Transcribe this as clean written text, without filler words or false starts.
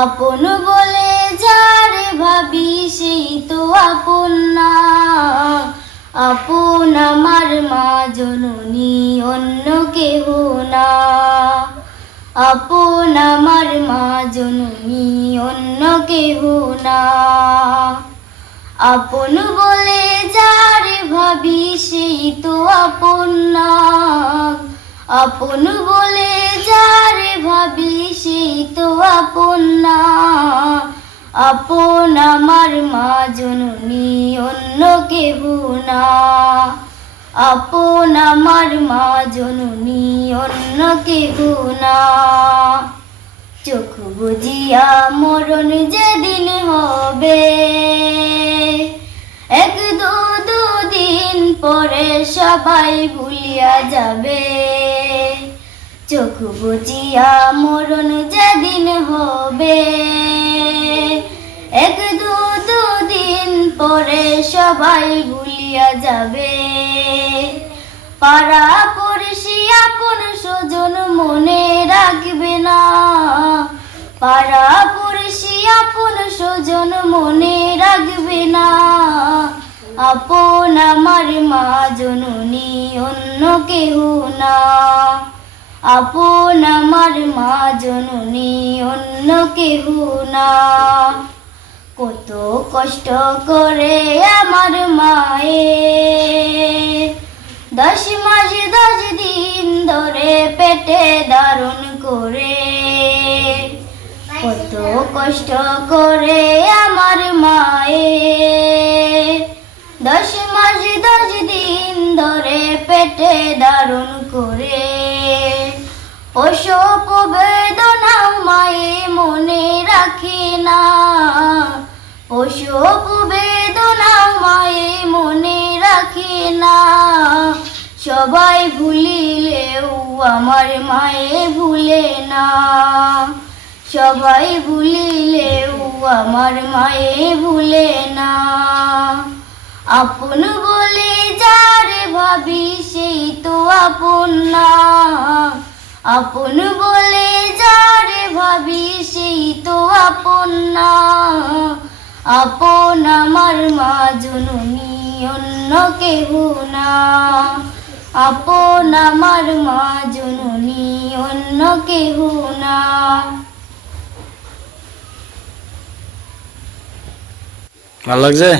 আপন বলে যারে ভাবি সেই তো আপন না। আপন আমার মা জননী, অন্য কেহ না। আপন আমার মা জননী, অন্য কেহ না। আপন বলে যারে ভাবি সেই তো আপন না। আপন বলে যারে ভাবি সেই তো আপন না। আপন আমার মা জননী, অন্য কেহ না। আপন আমার মা জননী, অন্য কেহ না। চোখ বুজিয়া মরণ যেদিন হবে, এক দুদিন পরে সবাই ভুলিয়া যাবে। চোখ বুজিয়া মরণ যেদিন হবে, এক দুদিন পরে সবাই ভুলিয়া যাবে। পাড়া পড়শি আপন স্বজন মনে রাখবে না। পাড়া পড়শি আপন স্বজন মনে রাখবে না। আপন আমার মা জননী, অন্য কেহ না। আপন আমার মা জননী, অন্য কেহ না। কত কষ্ট করে আমার মায়ে 10 মাস 10 দিন ধরে পেটে ধারণ করে। কত কষ্ট করে আমার মায়ে 10 মাস 10 দিন ধরে পেটে ধারণ করে। প্রসব বেদনা মায়ে মনে রাখে না। প্রসব বেদনা মায়ে মনে রাখে না। সবাই ভুলিলেও আমার মায়ে ভুলে না। সবাই ভুলিলেও আমার মায়ে ভুলে না। আপন বলে যারে ভাবি সেই তো আপন না। আপন বলে যারে ভাবি সেই তো আপন না। আপন আমার মা জননী, অন্য কেহ না। আপন আমার মা জননী, অন্য কেহ না। ভালো লাগছে?